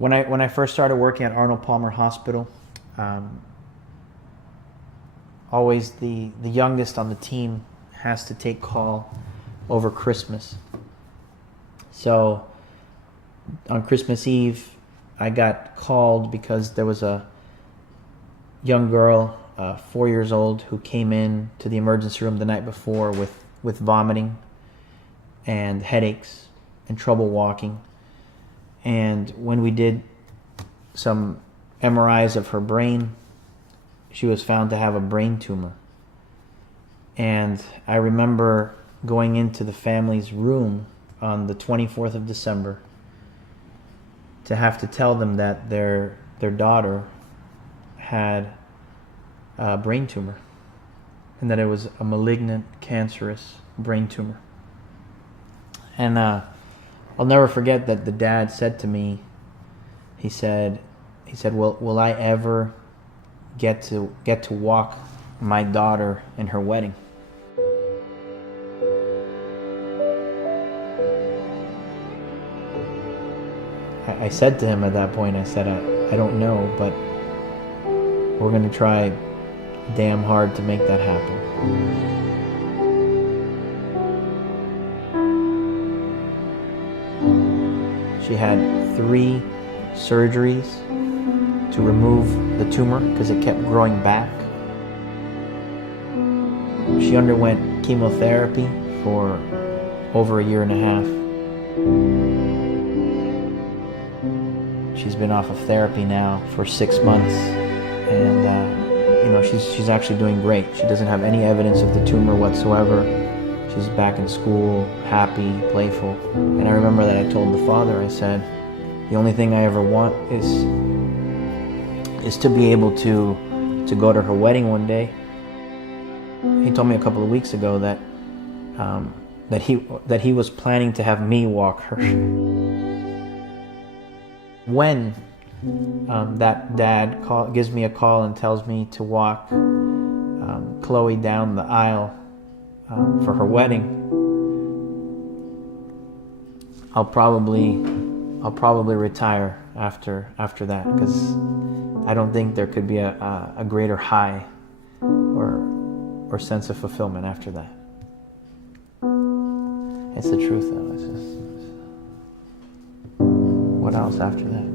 When I first started working at Arnold Palmer Hospital, always the youngest on the team has to take call over Christmas. So on Christmas Eve, I got called because there was a young girl, 4 years old, who came in to the emergency room the night before with vomiting and headaches and trouble walking. And when we did some MRIs of her brain, she was found to have a brain tumor. And I remember going into the family's room on the 24th of December to have to tell them that their daughter had a brain tumor and that it was a malignant, cancerous brain tumor. And I'll never forget that the dad said to me, he said, will I ever get to walk my daughter in her wedding? I said to him at that point, I said, I don't know, but we're going to try damn hard to make that happen. She had 3 surgeries to remove the tumor because it kept growing back. She underwent chemotherapy for over 1.5 years. She's been off of therapy now for 6 months, and she's actually doing great. She doesn't have any evidence of the tumor whatsoever. She's back in school, happy, playful. And I remember that I told the father, I said, the only thing I ever want is to be able to go to her wedding one day. He told me a couple of weeks ago that he was planning to have me walk her. When that dad gives me a call and tells me to walk Chloe down the aisle for her wedding, I'll probably retire after that, because I don't think there could be a greater high or sense of fulfillment after that. It's the truth, though. It's just, what else after that?